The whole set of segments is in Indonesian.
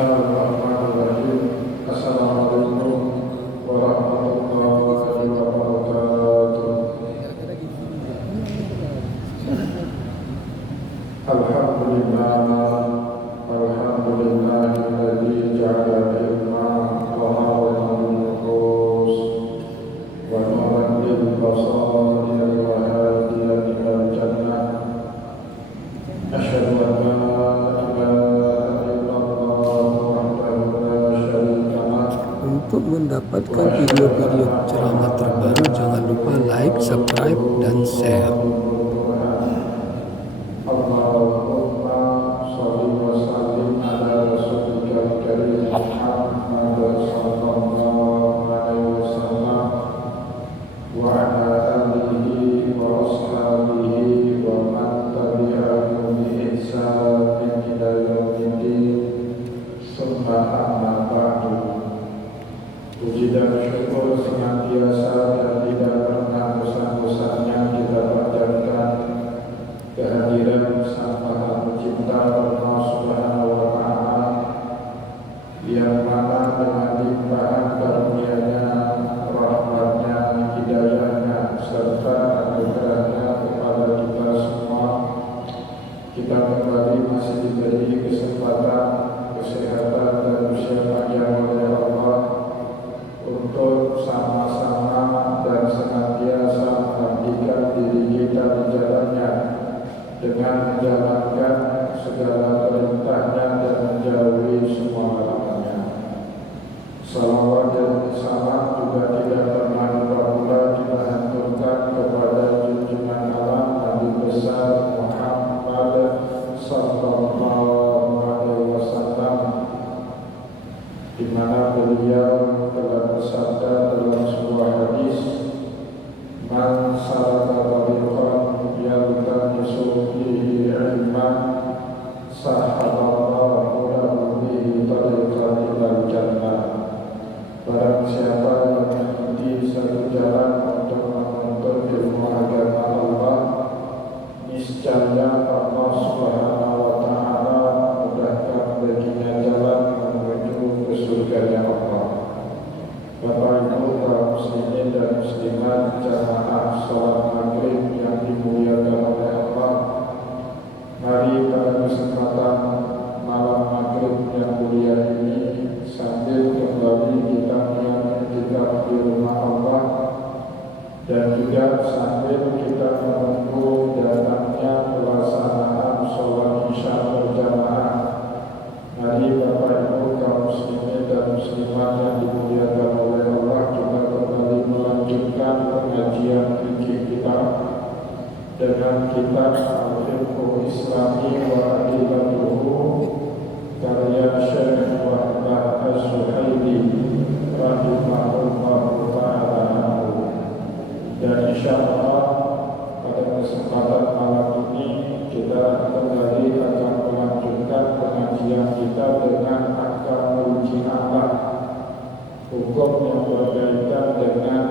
Bismillahirrahmanirrahim. Assalamualaikum warahmatullahi wabarakatuh. Alhamdulillahilladzi ja'ala ilma taharatan nufus wa nuran lil basair wa hadiyan ilal jannah. Asyhadu an la Untuk mendapatkan video-video ceramah terbaru, jangan lupa like, subscribe, dan share. Allahumma sholli wa sallim ala rasulika karim Muhammad sallallahu alaihi wasallam wa ala alihi wa ashabihi wa man tabi'ahum bi ihsanin ila yaumiddin. Summa amma ba'du. Puji dan syukur senantiasa dan tidak pernah bosan-bosannya kita panjatkan kehadiran Sang Maha Pencipta Allah Subhanahu wa Ta'ala, yang mana dengan limpahan karunia-Nya, rahmat-Nya, hidayah-Nya, serta anugerah-Nya kepada kita semua, kita kembali masih diberi kesempatan, kesehatan, dan usia panjang oleh Allah untuk sama-sama dan senantiasa mengabdikan diri kita di jalannya dengan menjalankan segala perintahnya dan menjauhi semua larangannya. Salawat dan salam juga tidak pernah lupa pula kita haturkan kepada junjungan alam Nabi besar Muhammad sallallahu alaihi wasallam, di mana beliau telah bersabda dalam sebuah hadis, "Man salaka tariqan yaltamisu fihi ilman, sahalallahu lahu bihi tariqan ilal jannah." Barang siapa yang mengikuti satu jalan untuk menuntut ilmu agama Allah, niscaya Allah Subhanahu wa Ta'ala mudahkan baginya jalan menuju ke surganya Allah. Bapak Ibu kaum muslimin dan muslimat jamaah salat maghrib yang dimuliakan oleh Allah, mari pada kesempatan malam maghrib yang mulia ini, sambil kembali kita menginap di rumah Allah dan juga sambil kita menunggu datangnya pelaksanaan sholat isya berjamaah, mari Bapak Ibu kaum muslimin dan muslimat yang dimuliakan oleh Allah, kita kembali melanjutkan pengajian fikih kita dengan kitab Al-Fiqh Islami wa Adillatuhu karya Syekh Wahbah Az-Zuhaili rahimahullahu ta'ala. Dan insyaallah pada kesempatan malam ini kita kembali akan melanjutkan pengajian kita dengan ahkamul ji'alah, hukum yang berkaitan dengan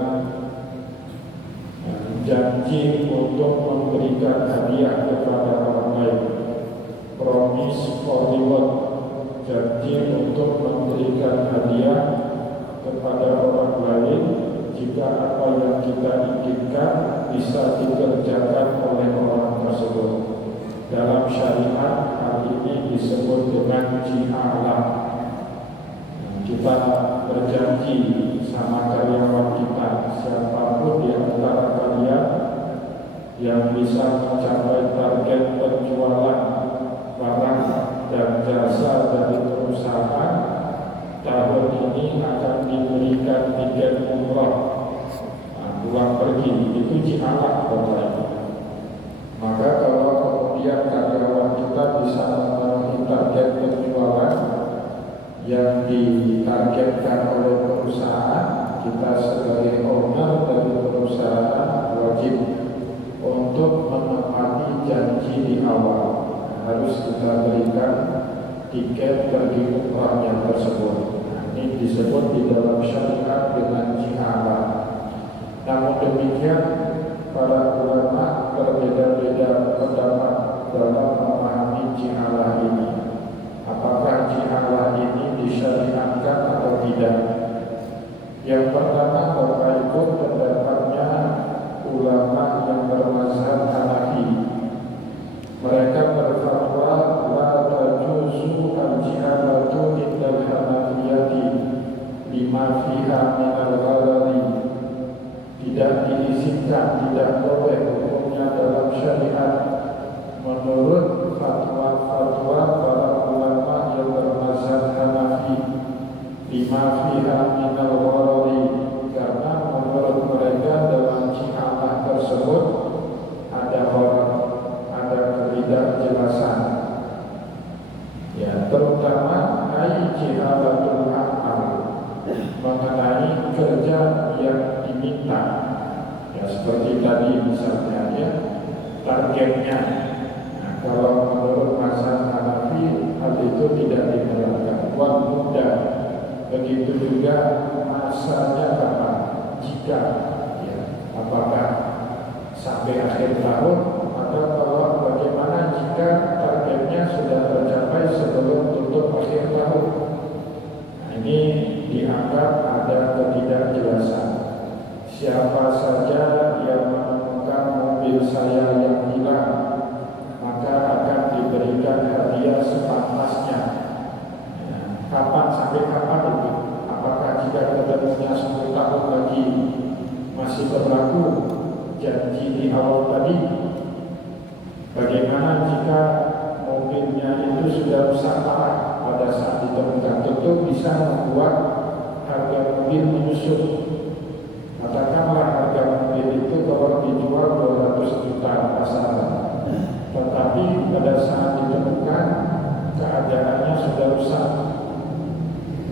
janji untuk memberikan hadiah kepada orang lain, promise for reward, janji untuk memberikan hadiah kepada orang lain jika apa yang kita inginkan bisa dikerjakan oleh orang tersebut. Dalam syariat hal ini disebut dengan ji'alah. Kita berjanji sama karyawan kita, siapapun di antara kalian yang bisa mencapai target penjualan barang dan jasa dari perusahaan, tahun ini akan diberikan tiket umrah, pulang pergi. Itu ji'alah Bapak. Maka kalau kemudian karyawan kita bisa memenuhi target penjualan yang ditargetkan oleh perusahaan, kita sebagai owner dari perusahaan wajib untuk menepati janji di awal. Harus kita berikan tiket pergi umrahnya tersebut. Ini disebut di dalam syariat dengan ji'alah. Namun demikian, para ulama berbeda-beda pendapat dalam memahami ji'alah ini. Apakah ji'alah ini Yang pertama, Bapak Ibu, pendapatnya ulama yang bermazhab Hanafi. Mereka berfatwa la tajuzu al-jihalatu indal Hanafiyati lima fiha minal gharari. Tidak diizinkan, tidak boleh hukumnya dalam syariat menurut fatwa-fatwa para ulama yang bermazhab Hanafi lima fiha minal gharari, karena menurut mereka dalam jihalah tersebut ada gharar, ada ketidakjelasan, ya, terutama jihalatul amal, mengenai kerja yang diminta, ya, seperti tadi misalnya, ya, targetnya. Nah, kalau menurut mazhab Hanafi hal itu tidak dibenarkan. Wal mudah, begitu juga masanya kapan, jika, ya, apakah sampai akhir tahun, atau kalau bagaimana jika targetnya sudah tercapai sebelum tutup akhir tahun. Nah, ini dianggap ada ketidakjelasan. Siapa saja yang menemukan mobil saya yang hilang, maka akan diberikan hadiah sepantasnya. Ya, kapan, sampai kapan itu? Apakah jika ketemunya 10 tahun lagi masih berlaku janji di awal tadi? Bagaimana jika mobilnya itu sudah rusak parah pada saat ditemukan? Tentu bisa membuat harga mobil menyusut. Katakanlah harga mobil itu kalau dijual 200 juta pasaran, tetapi pada saat ditemukan keadaannya sudah rusak.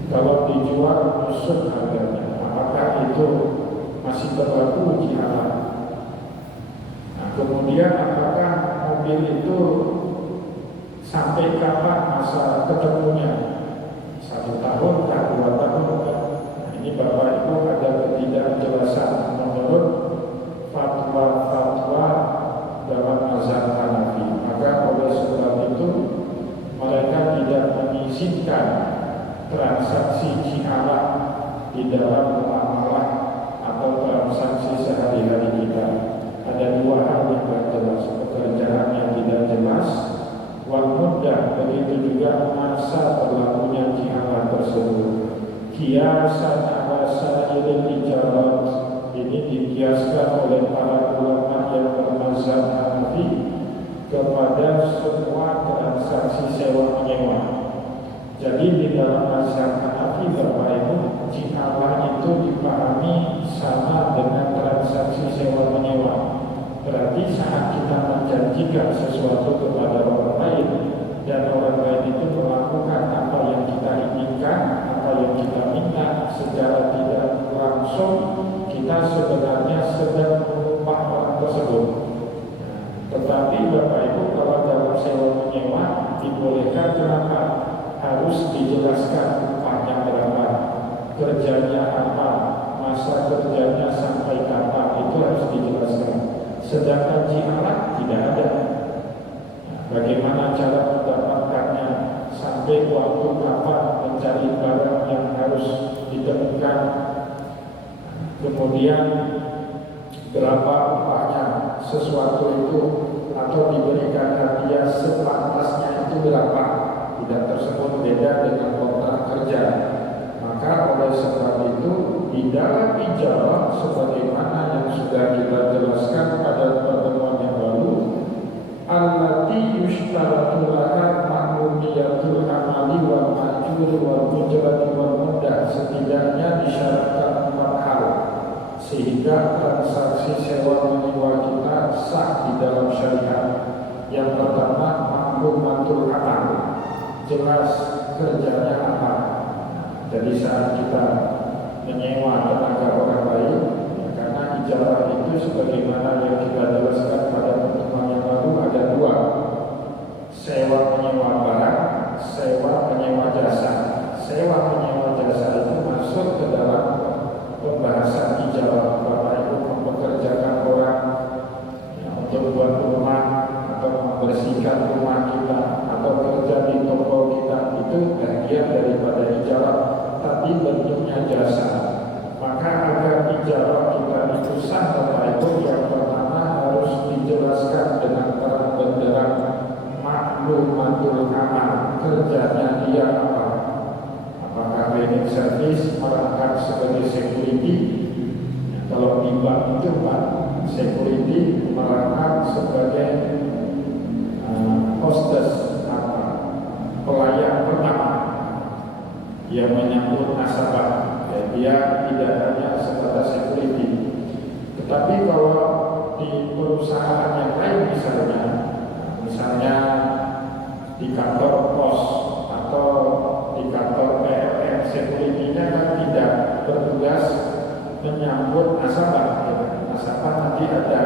Kalau dijual menyusut harganya, apakah itu masih berlaku jihalah? Nah, kemudian apakah mobil itu sampai kapan masa ketemunya? 1 tahun kan, 2 tahun kan? Nah, ini Bapak Ibu ada ketidakjelasan menurut fatwa-fatwa dalam mazhab Hanafi. Maka oleh sebab itu mereka tidak mengizinkan transaksi jihalah di dalam muamalah atau transaksi sehari-hari kita. Ada 2 hal yang tidak jelas: pekerjaan yang tidak jelas, wal mudah, begitu juga masa berlakunya jihalah tersebut. Kiasan ala sa'iril ijarat, ini dikiaskan oleh para ulama yang bermazhab Hanafi kepada semua transaksi sewa menyewa. Jadi di dalam mazhab Hanafi, Bapak Ibu, jihalah itu dipahami sama dengan transaksi sewa menyewa. Berarti saat kita menjanjikan sesuatu kepada orang lain dan orang lain itu melakukan apa yang kita inginkan, apa yang kita minta, secara tidak langsung kita sebenarnya sedang mengupah orang tersebut. Tetapi Bapak Ibu, kalau dalam sewa menyewa dibolehkan, kenapa? Harus dijelaskan upahnya berapa, kerjanya apa, masa kerjanya sampai kapan, itu harus dijelaskan. Sedangkan jihalah tidak ada. Bagaimana cara mendapatkannya, sampai waktu kapan mencari barang yang harus ditemukan, kemudian berapa upahnya sesuatu itu, atau diberikan hadiah sepantasnya itu berapa. Tidak tersebut beda dengan kontrak kerja. Maka oleh sebab itu di dalam ijazah sebagaimana yang sudah kita jelaskan pada pertemuan yang lalu, allati yushtaratu laha ma'lumiyatul amali wal majur wal mujrati wal mudah, setidaknya disyaratkan 4 hal sehingga transaksi sewa menyewa kita sah di dalam syariat. Yang pertama, maklumatul amal, jelas kerjanya apa. Jadi saat kita menyewa tenaga orang lain, ya, karena ijazah itu sebagaimana yang kita jelaskan pada pertemuan yang lalu ada 2, sewa menyewa barang, sewa menyewa jasa. Sewa menyewa jasa itu masuk ke dalam pembahasan ijazah. Bapak Ibu mempekerjakan orang, ya, untuk buat rumah atau membersihkan rumah kita atau kerja di toko kita, itu bagian daripada ijazah, tapi bentuknya jasa. pesan Bapak Ibu, yang pertama harus dijelaskan dengan terang benderang maklumatul amal, kerjanya dia apa. Apakah cleaning service merangkap sebagai security? Kalau di bank itu Pak, security merangkap sebagai hostess, pelayan pertama yang menyambut nasabah. Dia tidak hanya sebatas security, tetapi kalau di perusahaan yang lain misalnya di kantor pos atau di kantor PLN, security-nya kan tidak bertugas menyambut nasabah. Nasabah nanti ada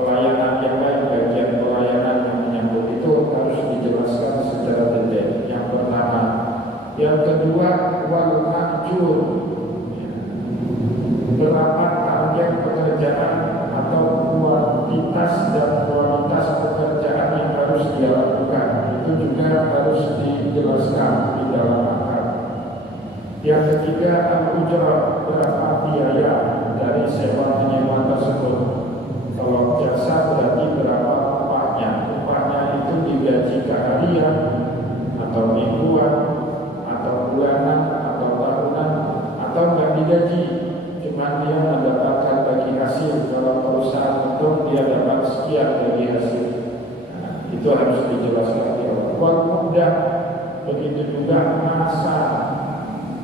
pelayanan yang lain, bagian pelayanan yang menyambut, itu harus dijelaskan secara detail. Yang pertama. Yang kedua, wal ma'jur, berapa target pekerjaan atau kuantitas dan kualitas pekerjaan yang harus dia lakukan, itu juga harus dijelaskan di dalam akad. Yang ketiga, al-ujrah, berapa biaya dari sewa menyewa tersebut. Kalau jasa berarti berapa upahnya. Upahnya itu digaji harian atau mingguan atau bulanan atau tahunan, atau nggak digaji, cuma dia mendapatkan bagi hasil. Kalau perusahaan untung dia dapat sekian bagi hasil. Itu harus dijelaskan di awal. Mudah, begitu juga masa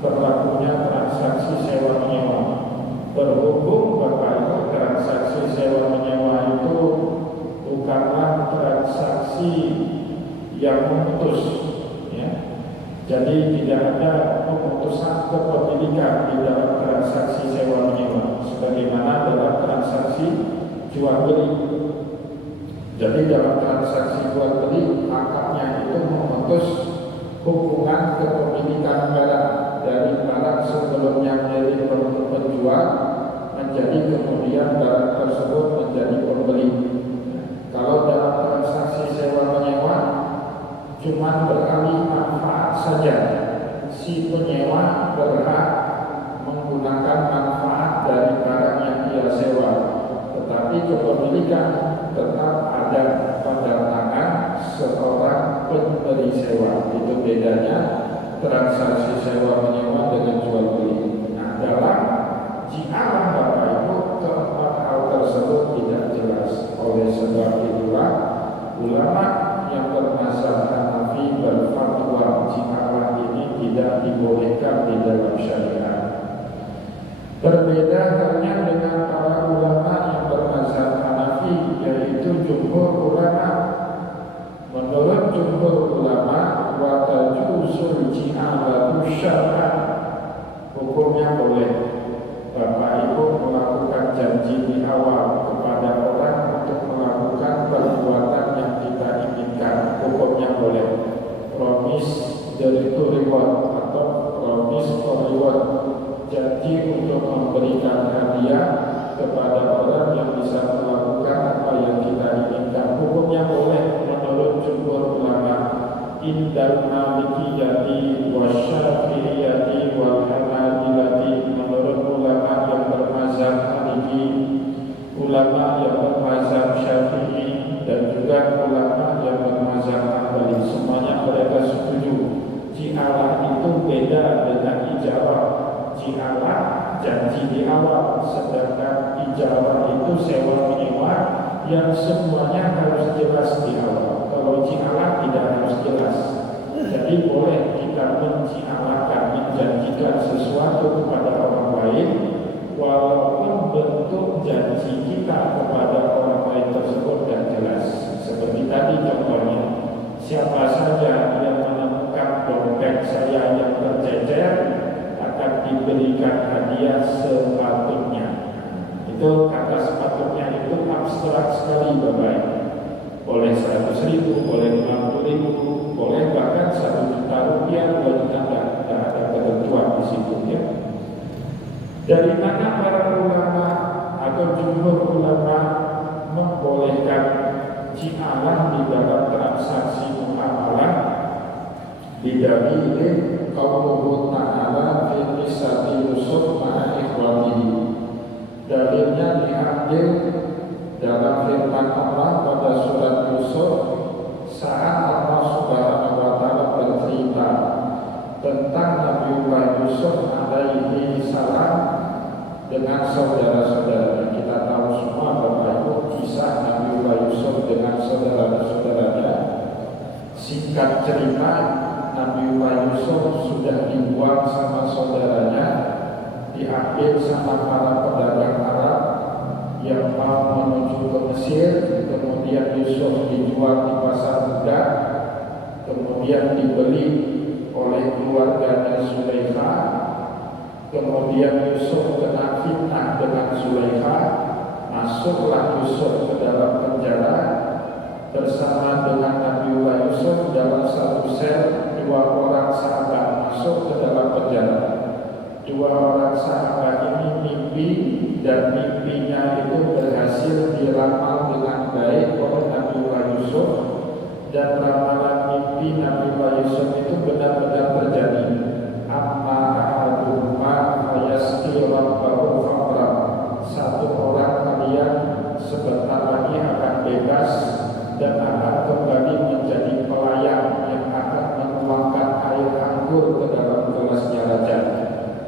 berlakunya transaksi sewa menyewa. Berhubung Bapak Ibu, transaksi sewa menyewa itu bukanlah transaksi yang memutus, ya. Jadi tidak ada pemutusan kepemilikan di dalam transaksi sewa menyewa, sebagaimana dalam transaksi jual beli. Jadi dalam transaksi jual beli, akadnya itu memutus hubungan kepemilikan barang dari barang sebelumnya milik penjual menjadi kemudian barang tersebut menjadi pembeli. Kalau dalam transaksi sewa menyewa cuma beralih manfaat saja, si penyewa berhak menggunakan manfaat dari barang yang dia sewa, tetapi kepemilikan tetap ada pada tangan seorang pemberi sewa. Itu bedanya transaksi sewa menyewa dengan jual beli. Nah, dalam ji'alah Bapak Ibu, keempat hal tersebut tidak jelas. Oleh sebab itulah ulama yang bermazhab Hanafi berfatwa ji'alah ini tidak dibolehkan di dalam syariat. Berbeda halnya dengan para ulama yang bermazhab Hanafi, yaitu jumhur ulama. Menurut jumhur ulama, wa tajusul ji'alatu syar'an, hukumnya boleh Bapak Ibu melakukan janji di awal kepada orang untuk melakukan perbuatan yang kita inginkan. Hukumnya boleh. Promise dari to reward atau promise for reward, janji untuk memberikan hadiah kepada orang yang bisa melakukan apa yang kita inginkan. Hukumnya boleh menurut jumhur ulama. Indal malikiyati wa syafi'iyati wal hanabilati, menurut ulama yang bermazhab Maliki, ulama yang bermazhab Syafi'i, dan juga ulama yang bermazhab Hambali, semuanya mereka setuju ji'alah itu beda dengan ijarah. Ji'alah janji di awal, sedangkan ijarah itu sewa menyewa yang semuanya harus jelas di awal. Kalau ji'alah tidak harus jelas. Jadi boleh kita menji'alahkan, menjanjikan sesuatu kepada orang lain, walaupun bentuk janji kita kepada orang lain tersebut tidak jelas. Seperti tadi contohnya, siapa saja yang menemukan dompet saya yang tercecer akan diberikan hadiah sepatutnya. Itu kata sepatutnya itu abstrak sekali Bapak. Boleh 100.000, boleh 50.000, boleh bahkan 1 juta rupiah, 2 juta, tidak ada ketentuan di situ, ya. Dari mana para ulama atau jumhur ulama membolehkan ji'alah di dalam transaksi muamalah? Bidalilin qauluhu ta'ala fi qissati Yusuf ma'a ikhwatihi, Dalilnya diambil dalam firman Allah pada surat Yusuf saat Allah Subhanahu wa taala bercerita tentang Nabiullah Yusuf alaihi salam dengan saudara-saudaranya. Kita tahu semua Bapak Ibu kisah Nabiullah Yusuf dengan saudara-saudaranya. Singkat cerita, Nabiullah Yusuf sudah dibuang sama saudaranya, diambil sama para pedagang Arab yang mau menuju ke Mesir. Kemudian Yusuf dijual di pasar budak, kemudian dibeli oleh keluarganya Zulaikha. Kemudian Yusuf kena fitnah dengan Zulaikha, masuklah Yusuf ke dalam penjara bersama dengan Nabiullah Yusuf dalam satu sel. 2 orang sahabat masuk ke dalam penjara. 2 orang sahabat ini mimpi, dan mimpinya itu berhasil diramal dengan baik oleh Nabiullah Yusuf, dan ramalan mimpi Nabiullah Yusuf itu benar-benar terjadi. Amma ahaduhuma fayasqi rabbahu khamran. Satu orang kalian sebentar lagi akan bebas dan akan kembali menjadi pelayan yang akan menuangkan air anggur ke dalam gelasnya raja.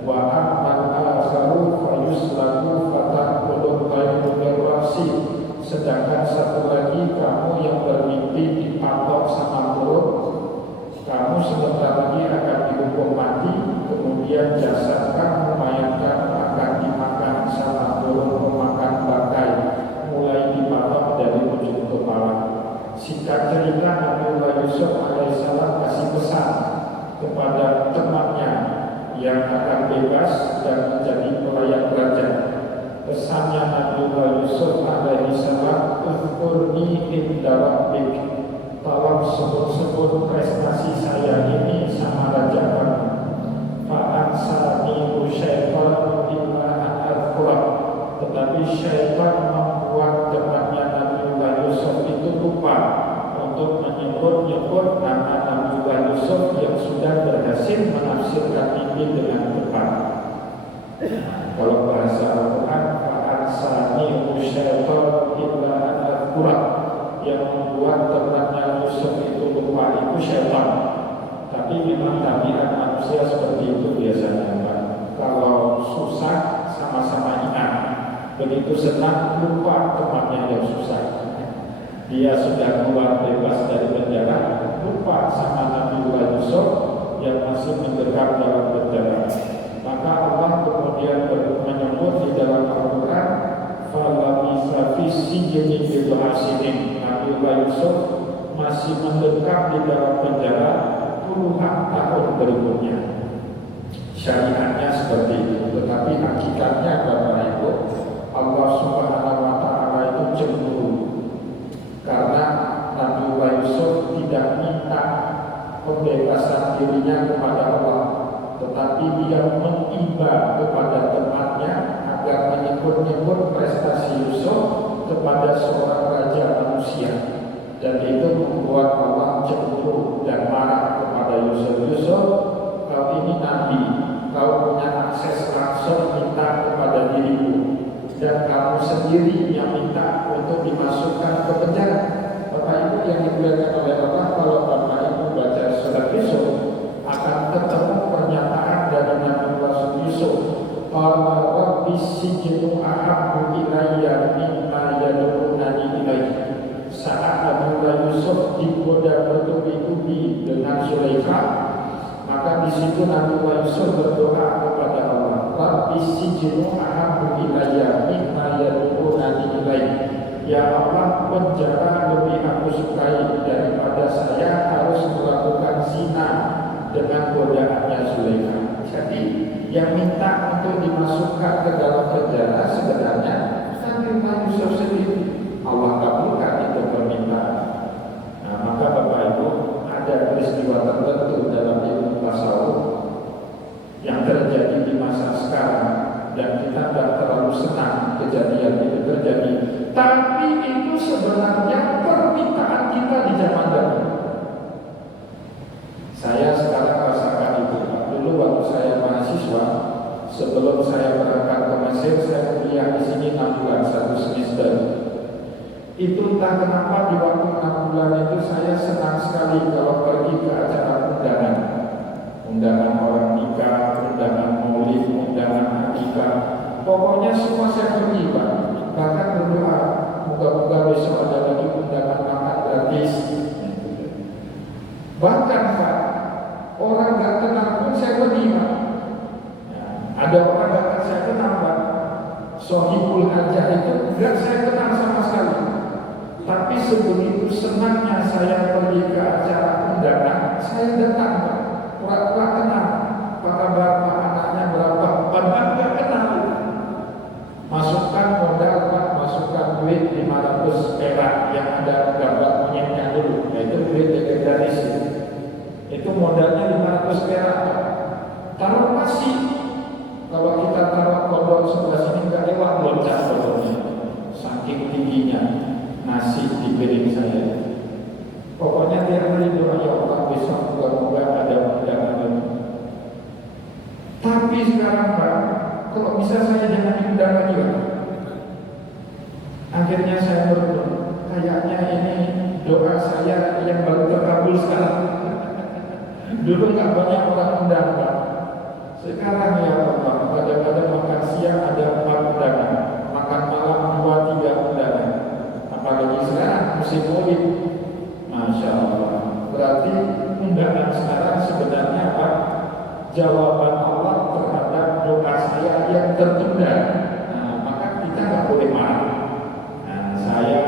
Wa amman akharu fayuslamu fataqulu qayru rasi. Sedangkan satu lagi kamu yang bermimpi dipatok sama burung, kamu sebentar lagi akan dihukum mati, kemudian jasad kamu, mayat kamu akan dimakan sama burung pemakan bangkai, mulai dipatok dari ujung kepala. Singkat cerita, Nabiullah Yusuf alaihissalam kasih pesan kepada temannya yang akan bebas dan menjadi pelayan raja. Pesannya Nabiullah Yusuf alaihissalam, "Uzkurni inda rabbik." Tolong sebut-sebut prestasi saya ini sama raja kamu. Fa'ansani syaitan illa an adhkurah. Tetapi syaitan membuat temannya Nabiullah Yusuf itu lupa untuk menyebut-nyebut nama Nabiullah Yusuf yang sudah berhasil menafsirkan mimpi dengan tepat. Kalau bahasa Al-Quran, fa'ansani syaitan illa an adhkurah, yang membuat temannya Yusuf itu lupa itu syaitan. Tapi memang tabiat manusia seperti itu biasanya, Pak. Kalau susah sama-sama ingat, begitu senang lupa temannya yang susah. Dia sudah keluar bebas dari penjara, lupa sama Nabiullah Yusuf yang masih mendekam dalam penjara. Maka Allah kemudian menyebut di dalam Al-Quran, falabisa fi sijni bid'a sinin. Nabiullah Yusuf masih mendekam di dalam penjara puluhan tahun berikutnya. Syariatnya seperti itu, tetapi hakikatnya Bapak Ibu, Allah Subhanahu wa taala itu cemburu karena Nabiullah Yusuf tidak minta pembebasan dirinya kepada Allah, tetapi dia mengiba kepada temannya agar menyebut-nyebut prestasi Yusuf kepada seorang raja manusia, dan itu membuat Allah cemburu dan marah kepada Yusuf. Yusuf, kau ini nabi, kau punya akses langsung minta kepada dirimu, dan kamu sendiri yang minta untuk dimasukkan ke penjara. Bapak Ibu yang dimuliakan oleh Allah, kalau Bapak Ibu baca surat Yusuf akan ketemu pernyataan dari Nabiullah Yusuf. Qala rabbi sijnu ahabbu ilayya mimma yad'unani ilayhi. Saat Nabiullah Yusuf digoda bertubi-tubi dengan Zulaikha, maka di situ Nabiullah Yusuf berdoa kepada Allah, rabbi sijnu ahabbu ilayya mimma yad'unani ilayhi. Ya Allah, penjara lebih aku sukai daripada saya harus melakukan zina dengan godaannya Zulaikha. Jadi yang minta untuk dimasukkan ke dalam penjara sebenarnya Nabiullah Yusuf sendiri. Allah kabulkan itu permintaan. Nah, maka Bapak Ibu, ada peristiwa tertentu dalam ilmu tasawuf yang terjadi di masa sekarang, dan kita tidak terlalu senang kejadian itu terjadi. Tapi itu sebenarnya permintaan kita di zaman dahulu. Saya sekarang rasakan itu. Dulu waktu saya mahasiswa, Sebelum saya berangkat ke Mesir, saya kuliah di sini 6 bulan, 1 semester. Itu entah kenapa di waktu 6 bulan itu saya senang sekali kalau pergi ke acara undangan. Undangan orang nikah, undangan maulid, undangan akikah. Pokoknya semua saya pergi, Pak. Bahkan berdoa, moga-moga besok ada lagi undangan makan gratis. Bahkan Pak, orang gak kenal pun saya pergi, Pak. Ada orang gak saya kenal, Pak. Sohibul hajah itu gak saya kenal sama sekali. Tapi sebegitu senangnya saya pergi ke acara undangan, saya datang, Pak. Pura-pura kenal. Apa kabar Pak, anaknya berapa? Padahal gak kenal. Masukkan modal, Pak. Masukkan duit 500 perak yang ada gambar monyetnya dulu. Yaitu duit legendaris. Itu modalnya 500 perak, Pak. Taruh nasi. Kalau kita taruh kodok sebelah sini nggak lewat loncat kodoknya. Saking tingginya nasi di piring saya. Pokoknya tiap hari doa, ya Allah besok moga-moga ada undangan ini. Tapi sekarang Pak, kalau bisa saya jangan diundang lagi, Pak. Akhirnya saya berdoa, kayaknya ini doa saya yang baru terkabul sekarang. Dulu nggak banyak orang undang, Pak. Sekarang ya Allah, kadang-kadang makan siang ada 4 undangan, makan malam 2-3 undangan. Apalagi sekarang musim Maulid. Masya Allah. Berarti undangan sekarang sebenarnya apa? Jawaban Allah terhadap doa saya yang tertunda. Nah, maka kita nggak boleh marah. Nah, saya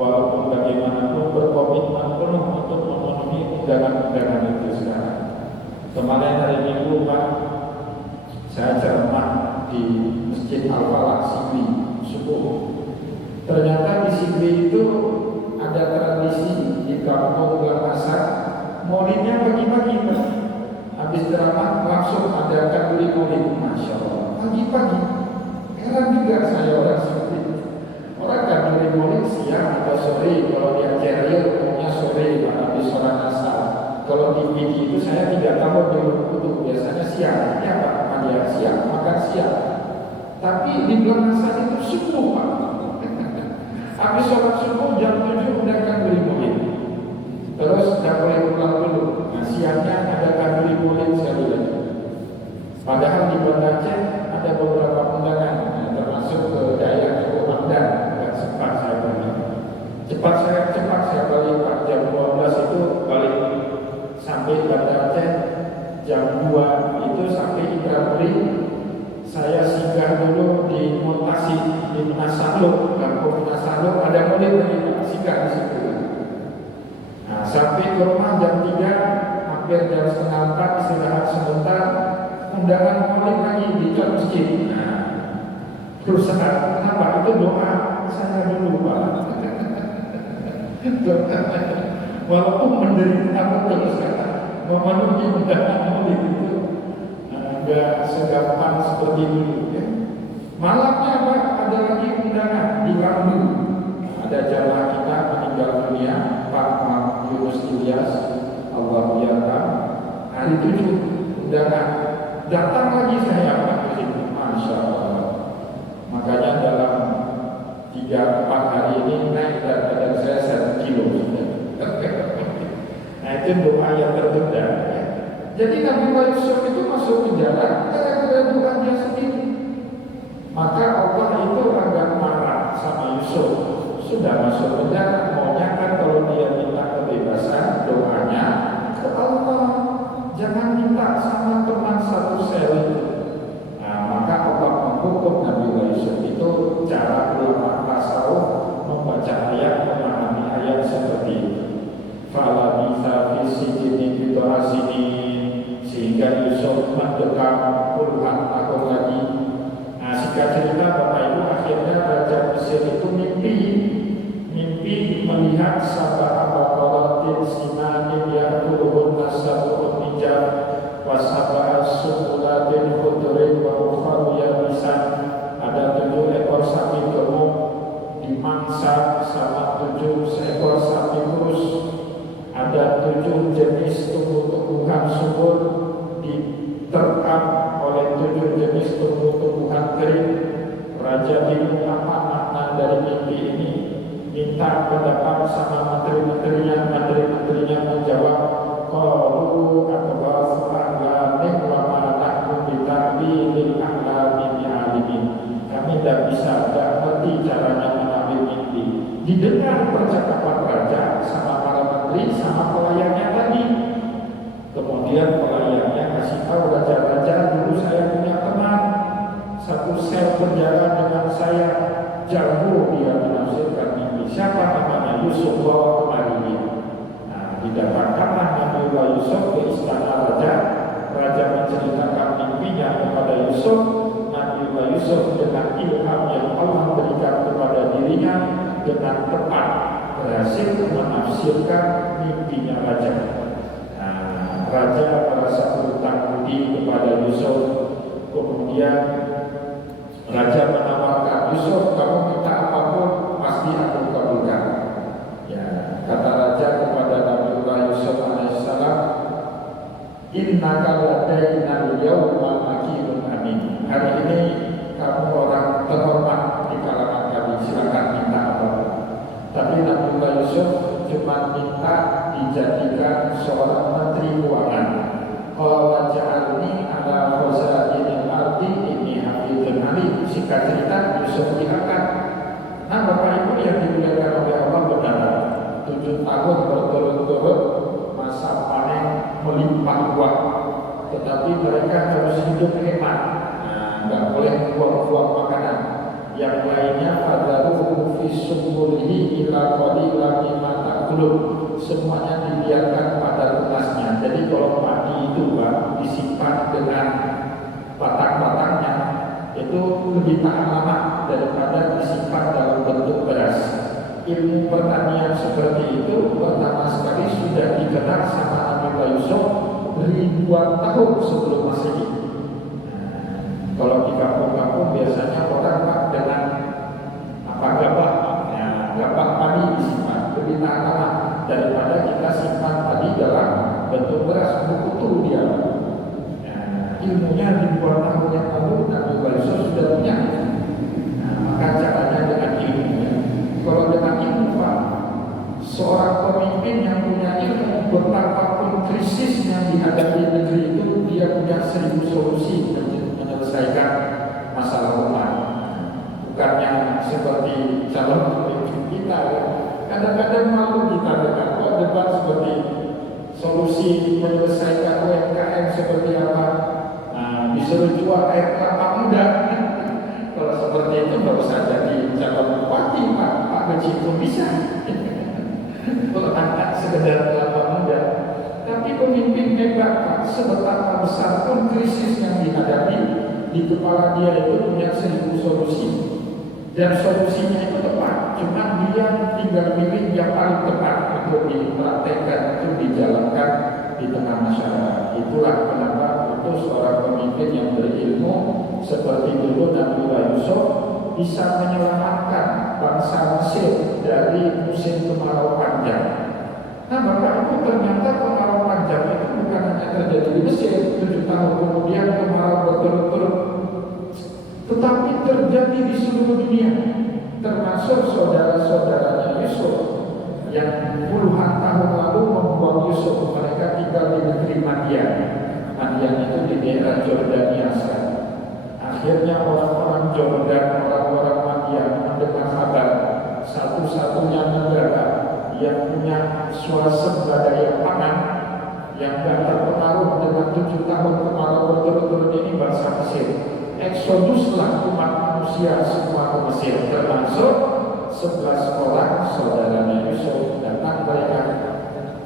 walaupun bagaimanapun berkomitmen penuh untuk memenuhi undangan-undangan itu sekarang. Kemarin hari Minggu, Pak, saya ceramah di Masjid Al-Falah Sigli subuh. Ternyata di Sigli itu ada tradisi di kampung Asar, maulidnya pagi-pagi, Pak. Habis ceramah langsung ada kaburi maulid. Masya Allah, pagi-pagi. Heran juga saya orang seperti itu. Orang kaburi maulid siang atau sore. Kalau dia ceria, umumnya sore, Pak, habis sholat asar. Kalau di PD itu saya 3 tahun di Lukutu, biasanya siang. Ya Pak, dia siang, makan siang. Tapi di bulan asar itu subuh, Pak. Habis sholat subuh jam 7 udah kaburi maulid. Terus tidak boleh pulang dulu. Nah, siangnya ada kaburi maulid saya bilang. Padahal di Banda Aceh ada beberapa undangan, termasuk ke daerah Ibu Hamdan. Tidak sempat saya pergi. Cepat saya balik, Pak. Jam 12 itu balik sampai Banda Aceh. Jam 2 itu sampai Indrapuri. Saya singgah dulu di Montasi, di Menasaluk, kampung Menasaluk ada maulid lagi, singgah di situ. Nah, sampai ke rumah jam 3, hampir jam setengah 4, istirahat sebentar, undangan maulid lagi di masjid. Nah, berusaha, kenapa? Itu doa saya dulu, Pak. Walaupun menderita betul sekarang, memenuhi undangan maulid itu nggak segampang seperti dulu, ya. Malamnya Pak, ada lagi undangan di Rambu. Ada jamaah kita meninggal dunia, Pak Yunus Ilyas, Allah biarkan. Hari 7 undangan, datang lagi saya, Pak, ke situ. Masya Allah. Makanya dalam 3-4 hari ini naik berat badan saya 1 kilo. Nah, itu doa yang tertunda, ya. Jadi Nabi Yusuf itu masuk penjara gara-gara doa dia sendiri. Maka Allah itu agak marah sama Yusuf. Sudah masuk penjara, maunya kan kalau dia minta kebebasan, doanya ke Allah. Jangan minta sama teman satu sel itu. Nah, maka Allah menghukum Nabi Yusuf itu cara ulama tasawuf membaca ayat, memahami ayat seperti itu. Fala bisa fisijini bid'asini, sehingga Yusuf mendekam puluhan tahun lagi. Nah, singkat cerita Bapak Ibu, akhirnya Raja Mesir itu mimpi melihat sabah baqaratin simanin ya'kuluhun nasabu'un hijab wa sabah sumulatin khudrin wa ukhra yabisan. Ada 7 ekor sapi gemuk dimangsa sama 7 seekor sapi kurus. Ada 7 jenis tumbuh-tumbuhan subur diterkam oleh 7 jenis minta pendapat sama menteri-menterinya menjawab qalu atbasana wa ma nahnu bitabbil ahlami bi'alimin. Kami tidak bisa, tidak ngerti caranya mengambil mimpi. Didengar percakapan raja sama para menteri sama pelayannya tadi. Kemudian pelayannya kasih tahu raja-raja, dulu saya punya teman satu sel berjalan dengan saya, jago dia menafsirkan mimpi. Siapa namanya? Yusuf, bawa kemari dia. Nah, didatangkanlah Nabiullah Yusuf ke istana raja. Raja menceritakan mimpinya kepada Yusuf. Nabiullah Yusuf dengan ilham yang Allah berikan kepada dirinya dengan tepat berhasil menafsirkan mimpinya raja. Nah, raja merasa berhutang budi kepada Yusuf. Kemudian raja menawarkan, Yusuf, kamu minta apapun pasti aku kabulkan. Ya, kata raja kepada Nabiullah Yusuf alaihissalam, innaka ladaina al-yawma makinun amin. Hari ini kamu orang terhormat di kalangan kami, silakan minta apapun. Tapi Nabiullah Yusuf cuma minta dijadikan seorang menteri keuangan. Qala ja'alni ala khazainil ardi inni hafidhun alim. Singkat cerita, Yusuf diangkat. Nah, Bapak Ibu yang dimuliakan oleh Allah, benar 7 tahun berturut-turut masa panen melimpah ruah, tetapi mereka harus hidup hemat. Nah, nggak boleh buang-buang makanan. Yang lainnya fadaruhu fi sumbulihi ila qalilan mimma ta'kulun. Semuanya dibiarkan pada tunasnya. Jadi kalau padi itu Pak disimpan dengan batang-batangnya itu lebih tahan lama daripada disimpan dalam bentuk beras. Ilmu pertanian seperti itu pertama sekali sudah dikenal sama Nabiullah Yusuf ribuan tahun sebelum Masehi. Kalau di kampung-kampung biasanya orang Pak dengan gabah, ya, gabah padi disimpan lebih tahan lama daripada kita simpan tadi dalam bentuk beras utuh dia. Nah, ilmunya ribuan tahun yang lalu Nabiullah Yusuf sudah punya. Nah, maka caranya dengan ilmu. Kalau dengan ilmu Pak, seorang pemimpin yang punya ilmu, betapapun krisis yang dihadapi negeri itu, dia punya 1000 solusi menyelesaikan masalah umat. Bukannya seperti calon pemimpin kita ya. Kadang-kadang malu kita dengar debat seperti solusi menyelesaikan UMKM seperti apa. Nah, disuruh jual air kelapa muda. Kalau seperti itu nggak usah jadi calon bupati, Pak Gaji itu bisa. Kalau angkat sekedar kelapa muda. Tapi pemimpin hebat Pak, sebetapa besar pun krisis yang dihadapi, di kepala dia itu punya 1000 solusi. Dan solusinya itu tepat, cuma dia tinggal pilih yang paling tepat untuk dipraktekkan, untuk dijalankan di tengah masyarakat. Itulah kenapa itu seorang pemimpin yang berilmu seperti dulu Nabiullah Yusuf bisa menyelamatkan bangsa Mesir dari musim kemarau panjang. Nah, Bapak Ibu, ternyata kemarau panjang itu bukan hanya terjadi di Mesir 7 tahun kemudian kemarau berturut-turut, tetapi terjadi di seluruh dunia, termasuk saudara-saudaranya Yusuf yang puluhan tahun lalu membuang Yusuf. Mereka tinggal di negeri Madian. Madian itu di daerah Jordania sekarang. Akhirnya orang-orang Jordan, orang-orang Madian mendengar kabar satu-satunya negara yang punya swasembada pangan yang tidak terpengaruh dengan 7 tahun kemarau berturut-turut ini bangsa Mesir. Eksoduslah umat manusia semua ke Mesir, termasuk 11 orang saudaranya Yusuf datang mereka.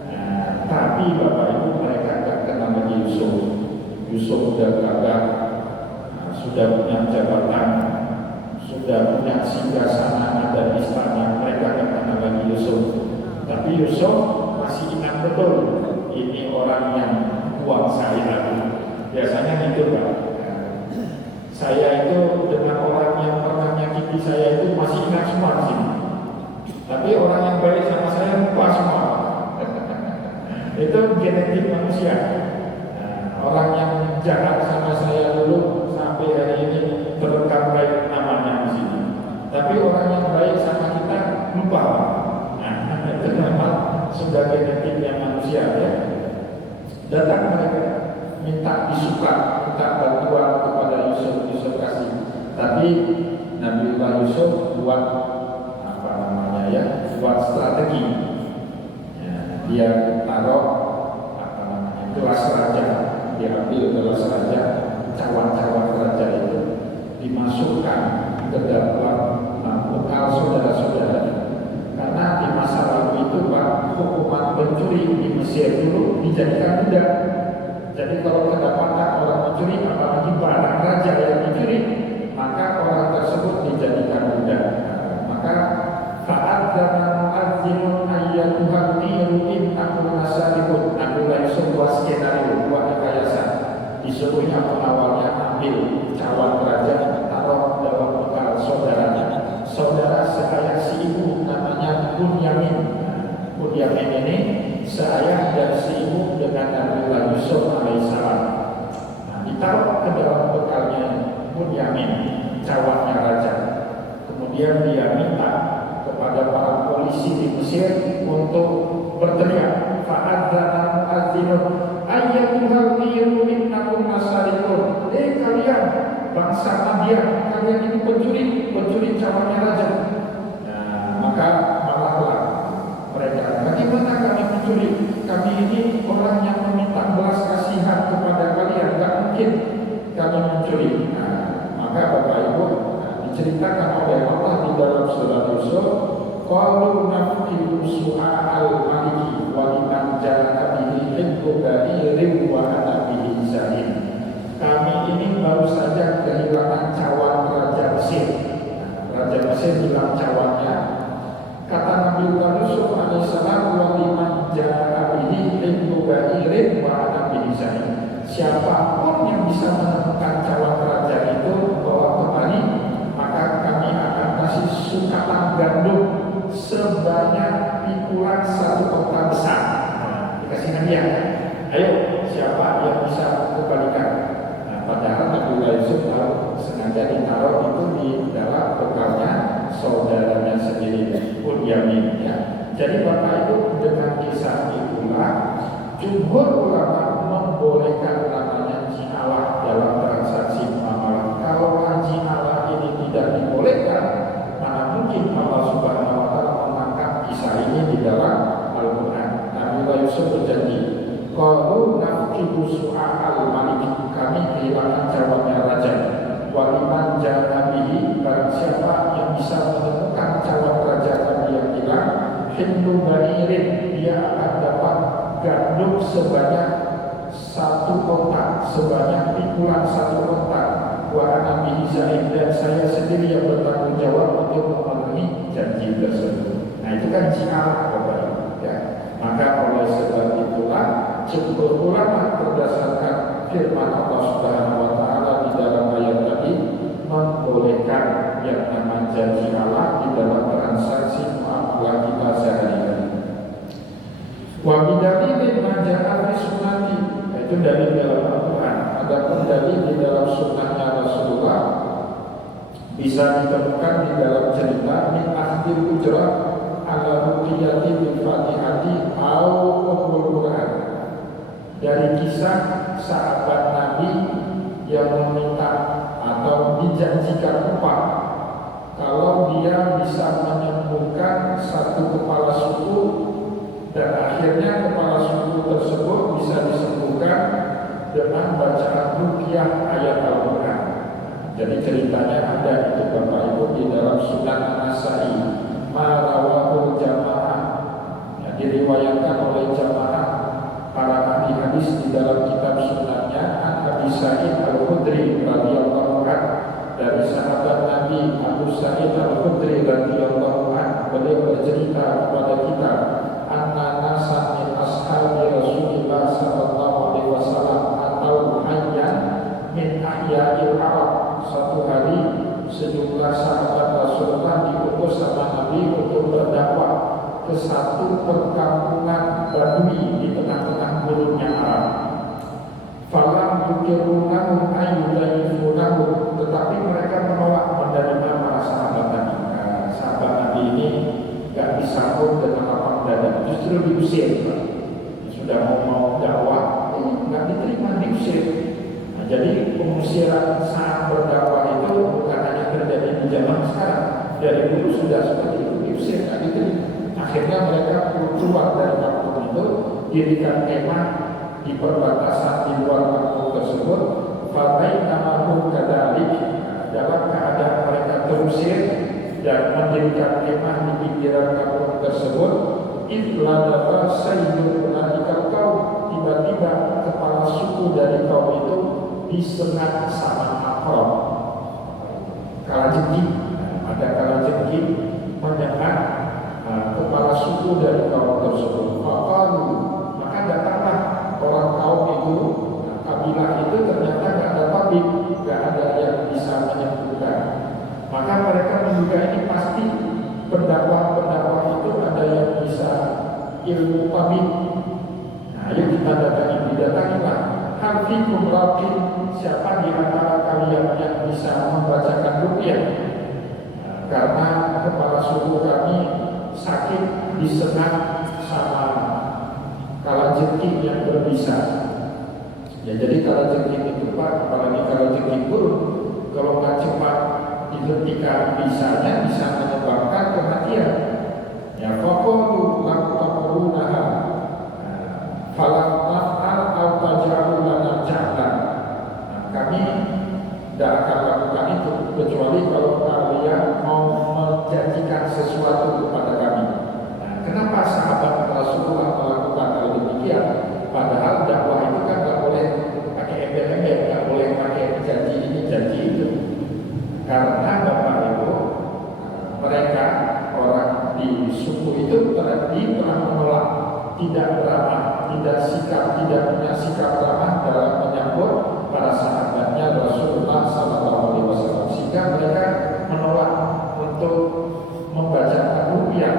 Nah, tapi Bapak Ibu, mereka tidak kenal lagi Yusuf. Yusuf sudah gagah, sudah punya jabatan, sudah punya singgasana dan istana. Mereka tidak kenal lagi Yusuf. Tapi Yusuf masih ingat betul, ini orang yang buang saya. Biasanya gitu Pak. Saya itu dengan orang yang pernah menyakiti saya itu masih ingat semua di sini. Tapi orang yang baik sama saya lupa semua. Itu genetik manusia. Nah, orang yang jahat sama saya dulu sampai hari ini terekam baik namanya di sini. Tapi orang yang baik sama kita lupa. sudah genetiknya manusia ya. Datang mereka minta disuka, minta bantuan kepada Yusuf kasih. Tapi Nabiullah Yusuf buat apa namanya ya, buat strategi. Ya, dia taruh apa namanya gelas raja, diambil gelas raja, cawan-cawan raja itu dimasukkan ke dalam bekal saudara-saudara. Karena di masa lalu itu Pak, hukuman pencuri di Mesir dulu dijadikan budak. Jadi kalau kedapatan orang mencuri, apalagi barang raja yang dicuri, maka orang tersebut dijadikan budak. Maka fa'adzana mu'adzinun ayyatuhal qiru innakum nasarikun. Nabiullah Yusuf buat skenario, buat rekayasa. Disuruhnya awalnya ambil cawan raja, taruh dalam bekal saudaranya. Saudara seayah si ibu namanya Bunyamin. Bunyamin ini seayah dan si ibu dengan Nabiullah Yusuf alaihissalam. Nah, ditaruh ke dalam bekalnya Bunyamin, cawannya raja. Kemudian dia minta kepada para polisi di Mesir untuk berteriak, fa'adzana mu'adzinun ayyatuhal qiru innakum nasarikun. Kalian bangsa Madian, kalian ini pencuri cawannya raja. Nah, maka marahlah mereka. Bagaimana kami mencuri? Kami ini orang yang meminta belas kasihan kepada kalian. Tidak mungkin kami mencuri. Nah, maka Bapak Ibu, diceritakan oleh Allah di dalam surat Yusuf, qalu nafidu su'al maliki wa liman ja'a bihi hibbu ba'irin wa ana bihi zahin. Kami ini baru saja kehilangan cawan Raja Mesir. Raja Mesir hilang cawannya. Kata Nabi Yusuf alaihissalam, wa liman ja'a bihi hibbu ba'irin wa ana bihi zahin. Siapapun yang bisa menemukan cawan raja itu bawa kembali, maka kami akan kasih sukatan gandum sebanyak pikulan 1 kota besar. Dikasih hadiah. Ayo, siapa yang bisa kembalikan? Padahal Nabiullah Yusuf sengaja ditaruh itu di dalam bekalnya saudaranya sendiri, Bunyamin ya. Jadi Bapak Ibu, dengan kisah itulah jumhur ulama membolehkan namanya ji'alah dalam transaksi muamalah. Kalau ji'alah ini tidak dibolehkan, mana mungkin Allah Subhanahu wa Ta'ala mengangkat kisah ini di dalam Al-Quran. Nabiullah Yusuf berjanji, qalu nafidu su'al malik, kami kehilangan cawannya raja. Waliman ja'a bihi, barang siapa yang bisa menemukan cawan raja kami yang hilang, hindu ba'irin, dia akan dapat gandum sebanyak 1 kotak, sebanyak pikulan 1 kotak. Wa ana bihi zain, dan saya sendiri yang bertanggung jawab untuk memenuhi janji tersebut. Nah, itu kan ji'alah Bapak Ibu ya. Maka oleh sebab itulah jumhur ulama berdasarkan firman Allah Subhanahu wa Ta'ala di dalam ayat tadi membolehkan yang namanya ji'alah di dalam transaksi muamalah kita sehari-hari. Wa bidalil maja'a fi sunnati, itu dari dalam Al-Quran. Adapun dalil di dalam sunnahnya Rasulullah bisa ditemukan di dalam cerita min akhdil ujrah ala ruqiyati bil fatihati au qul Quran, dari kisah sahabat Nabi yang meminta atau dijanjikan upah kalau dia bisa menyembuhkan 1 kepala suku, dan akhirnya kepala suku tersebut bisa disembuhkan dengan bacaan ruqyah ayat Al-Quran. Jadi ceritanya ada itu Bapak Ibu di dalam Sunan An-Nasai, marawahul jamaah, ya, diriwayatkan oleh jamaah para ahli hadis di dalam kitab sunannya An Abi Sa'id Al-Khudri radhiyallahu anhu, dari sahabat Nabi Abu Sa'id Al-Khudri radhiyallahu anhu, beliau bercerita kepada kita, anna nasan min ashabi Rasulillah sallallahu alaihi wasallam atau hayyan min ahya'il Arab. Suatu hari sejumlah sahabat Rasulullah diutus sama Nabi untuk berdakwah ke satu perkampungan Badui di tengah-tengah gurunnya Arab. Falam yukirunahum ayyudayyifunahum, tetapi mereka menolak menerima para sahabat Nabi. Sahabat Nabi ini gak tidak disambut dengan lapang dada, justru diusir. Sudah mau dakwah, nggak diterima, diusir. Nah, jadi pengusiran saat berdakwah itu bukan hanya terjadi di zaman sekarang, dari dulu sudah seperti itu, diusir, nggak diterima. Akhirnya mereka keluar dari kampung itu, dirikan kemah di perbatasan di luar kampung tersebut. Fatai namahu kadalik, dalam keadaan mereka terusir dan mendirikan kemah di pinggiran kampung tersebut. Idladaba sayyidul alikal kaum, tiba-tiba kepala suku dari kaum itu disengat sama Akrab, kalajengking. Ada kalajengking menyengat kepala suku dari kaum tersebut. Maka datanglah orang kaum itu, kabilah itu ternyata tidak ada tabib, tidak ada yang bisa menyembuhkan. Maka mereka menduga ini pasti pendakwah-pendakwah itu ada yang bisa ilmu tabib. Nah, ayo kita didatangilah. Hal fikum rabbin, siapa di antara kalian yang bisa membacakan ruqyah? Karena kepala suku kami sakit disengat sama kalajengking yang berbisa. Ya, jadi kalajengking itu Pak, apalagi kalajengking burung, kalau nggak cepat dihentikan bisanya bisa menyebabkan kematian. Ya, faqulu laqtaqunaha falam naf'al aw taj'alu lana ja'lan. Kami tidak akan lakukan itu kecuali kalau kalian mau menjanjikan sesuatu kepada kami. Nah, kenapa sahabat Rasulullah melakukan hal demikian? Padahal dakwah itu kan nggak boleh pakai embel-embel, nggak boleh pakai janji ini janji itu. Karena Bapak Ibu, mereka orang di suku itu telah menolak, tidak beramah, tidak punya sikap ramah dalam menyambut para sahabatnya Rasulullah SAW, sehingga mereka menolak untuk membacakan ruqyah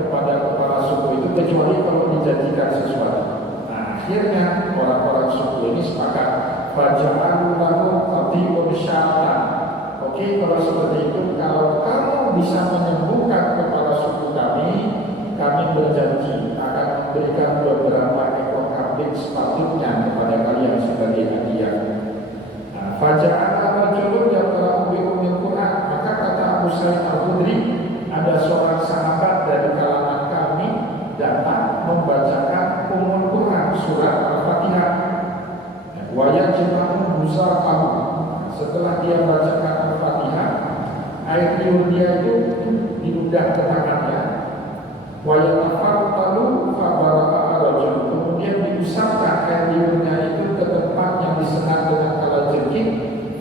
kepada kepala suku itu kecuali kalau dijanjikan sesuatu. Nah, akhirnya orang-orang suku ini sepakat, faja'alu lahu qadibun syatan. Oke, kalau seperti itu, kalau kamu bisa menyembuhkan kepala suku kami berjanji akan memberikan beberapa ekor kambing sepatutnya kepada kalian sebagai hadiah. Faja'ala rajulun yaqra'u bi ummil Qur'an, maka kata Abu Sa'id Al-Khudri, ada seorang sahabat dari kalangan kami datang membacakan Ummul Qur'an, surat Al-Fatihah. Wa yajma'u musaqahu, setelah dia bacakan Al-Fatihah, air liur dia itu diludah ke tangannya. Wa yatafattalu fa bara'a rajul, kemudian diusapkan air liurnya itu ke tempat yang disengat dengan kalajengking.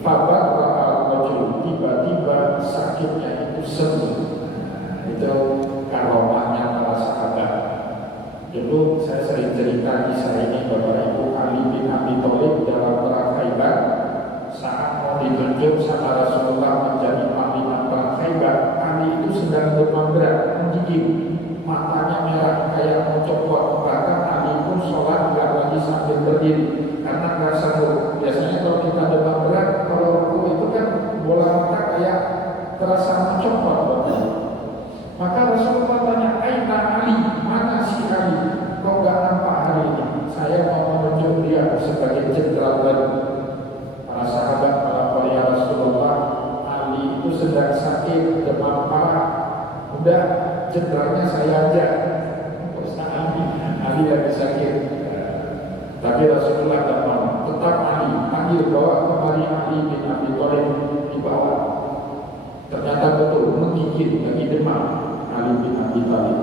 Fa bara'a rajul, tiba-tiba sakitnya itu sembuh. Itu karomahnya para sahabat. Dulu saya sering cerita kisah ini, Bapak Ibu. Ali bin Abi Thalib dalam perang Khaibar, saat mau ditunjuk sama Rasulullah menjadi panglima perang Khaibar, Ali itu sedang demam berat, menggigil, matanya merah kayak mau copot. Bahkan Ali pun sholat nggak lagi sambil berdiri karena nggak sanggup. Biasanya kalau kita demam berat, kalau ruku itu kan bola mata kayak terasa mencopot. Maka Rasulullah tanya, Aina Ali, mana si Ali? Kok nggak nampak hari ini? Saya mau menunjuk dia sebagai jenderal baru. Para sahabat melapor, ya Rasulullah, Ali itu sedang sakit, demam parah. Udah, jenderalnya saya aja. Ali lagi sakit. Tapi Rasulullah tidak mau. Tetap Ali, panggil, bawa kembali Ali bin Abi Thalib, dibawa. Ternyata betul menggigil, lagi demam Ali bin Abi Thalib.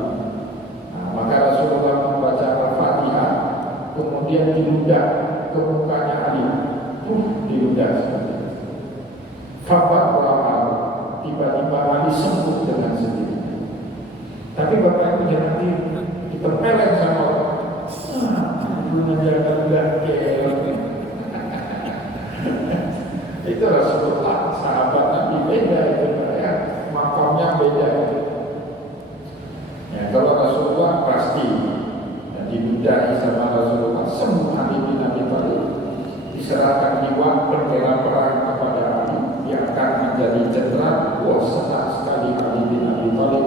Maka Rasulullah membaca Al-Fatihah, kemudian diludah ke mukanya Ali. Diludah. Fabat wa'al, tiba-tiba Ali sembuh dengan sendiri. Tapi Bapak Ibu jangan ditempelin sama orang. Menjaga itu Rasulullah, sahabat Nabi beda itu, ya, makamnya beda itu. Ya, kalau Rasulullah pasti diludahi sama Rasulullah, sembuh. Ali bin Abi Thalib diserahkan jiwa bendera perang kepada Ali, dia akan menjadi jenderal. Wah, senang sekali Ali bin Abi Thalib.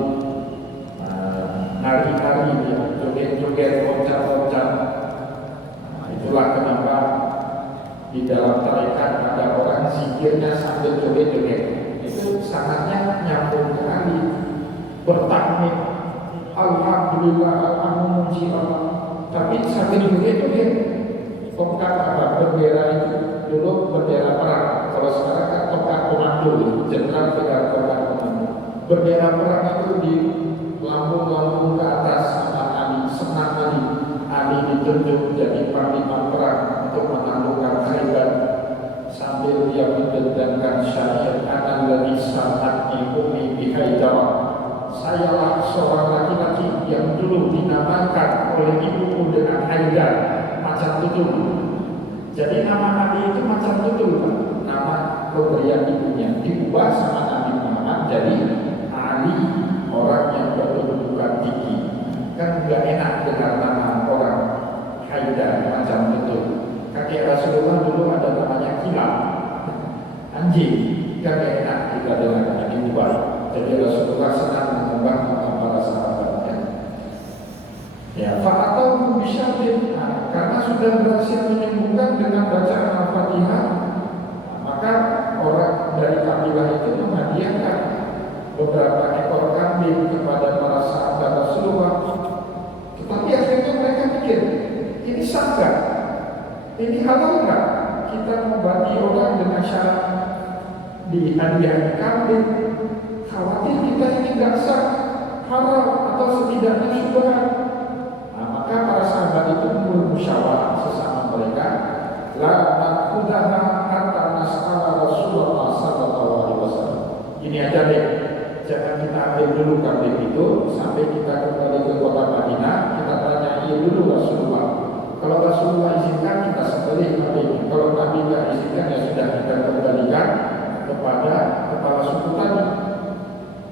Di dalam tarekat ada orang zikirnya sambil joget-joget, itu sangatnya nyambung ke Ali. Bertakmid, alhamdulillah, alhamdulillah, tapi sambil joget-joget. Tongkat apa? Bendera itu dulu bendera perang. Kalau sekarang kan tongkat komando, jenderal pegang tongkat komando. Bendera perang itu di lambung-lambung ke atas sama Ali, senang Ali. Ali ditunjuk jadi panglima perang untuk menaklukkan Khaybar, sambil dia mendendangkan syair analladzi sa'atni ummi bihaidar. Sayalah seorang laki-laki yang dulu dinamakan oleh ibuku dengan Haidar, macan tutul. Jadi nama Ali itu macan tutul, nama pemberian ibunya diubah sama Nabi Muhammad jadi Ali, orang yang berkedudukan tinggi. Kan gak enak dengar nama orang Haidar, macam itu. Kakek Rasulullah dulu ada namanya Kilab, anjing, gak enak kita dengar diubah. Jadi Rasulullah senang mengubah nama para sahabatnya. Ya, fa'atau bisyabin, karena sudah berhasil menyembuhkan dengan bacaan Al-Fatihah, maka orang dari kabilah itu menghadiahkan beberapa ekor kambing kepada para sahabat Rasulullah. Tetapi akhirnya mereka pikir, ini sah gak? Ini halal gak? Kita membagi orang dengan syarat dihadiahkan kambing. Khawatir kita ini gak sah, haram atau setidaknya syubhat. Nah, maka para sahabat itu bermusyawarah sesama mereka, la naqudaha hatta nas'ala Rasulullah sallallahu alaihi wasallam. Ini aja deh, jangan kita ambil dulu kambing itu sampai kita kembali ke kota Madinah, kita tanya dulu Rasulullah. Kalau Rasulullah izinkan, kita sembelih kambing. Kalau Nabi tidak izinkan, ya sudah, kita kembalikan kepada kepala suku tadi.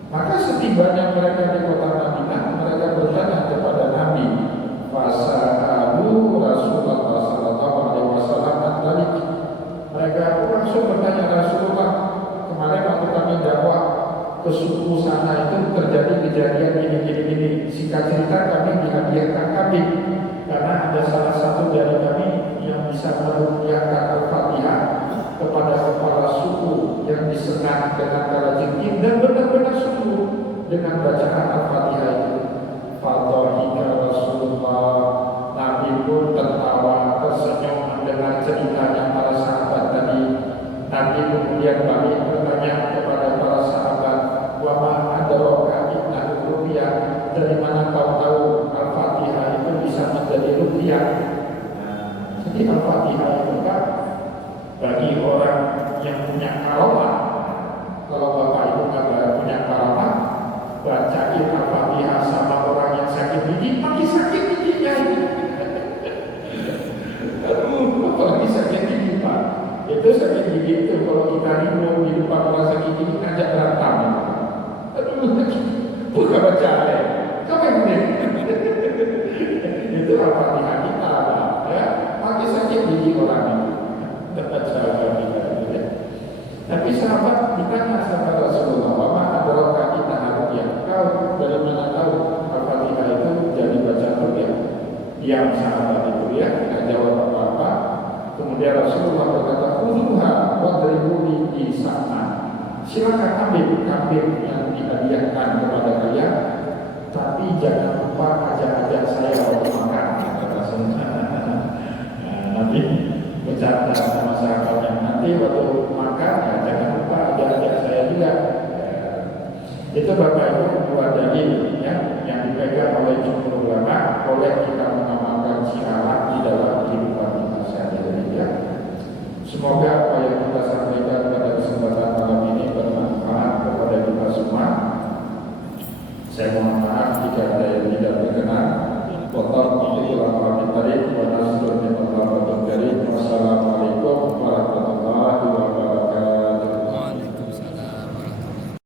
Maka setibanya mereka di kota Madinah, mereka bertanya kepada Nabi, Fasa'alu Rasulullah sallallahu alaihi wasallam adzalik. Mereka langsung bertanya Rasulullah, kemarin waktu kami dakwah ke suku sana itu terjadi kejadian gini. Singkat cerita kami dihadiahkan kambing karena ada salah satu dari kami yang bisa meruqyahkan Al-Fatihah kepada kepala suku yang disengat dengan kalajengking dan benar-benar sungguh dengan bacaan Al-Fatihah itu. Fadhahika Rasulullah, Nabi pun tertawa tersenyum mendengar ceritanya para sahabat tadi. Nabi kemudian balik bertanya kepada para sahabat, wa ma adraka innahu ruqyah, dari mana kau tahu Al-Fatihah itu bisa menjadi ruqyah? Jadi Al-Fatihah itu kan bagi orang yang punya karamah. Kalau Bapak Ibu nggak punya karamah, bacain Al-Fatihah sama orang yang sakit gigi, makin sakit giginya. Aduh, apalagi sakit gigi Pak. Itu sakit gigi itu kalau kita rindu di depan orang sakit gigi ngajak berantem. Aduh, bukan baca ya. Kamu yang benar. Itu Al-Fatihah kita, ya. Makin sakit gigi orang itu. Tapi sahabat ditanya sama Rasulullah, "Wa adraka kita ruqyah?" Kau dari mana tahu Al-Fatihah itu jadi bacaan ruqyah? Yang sahabat itu ya tidak jawab apa-apa. Kemudian Rasulullah berkata, "Khudhuha wadribu di sana." Silakan ambil kambing yang dihadiahkan kepada kalian, tapi jangan lupa ajak-ajak saya waktu makan. Kata Rasulullah. Nanti bercanda sama sahabatnya, nanti waktu makan ya jangan lupa ajak-ajak saya juga. Itu Bapak Ibu dua dalil ya, yang dipegang oleh jumhur ulama, boleh kita mengamalkan syiar di dalam kehidupan kita sehari-hari ya. Semoga apa yang kita sampaikan pada kesempatan malam ini bermanfaat kepada kita semua. Saya mohon maaf jika ada yang tidak berkenan. Wassalamualaikum warahmatullahi wabarakatuh.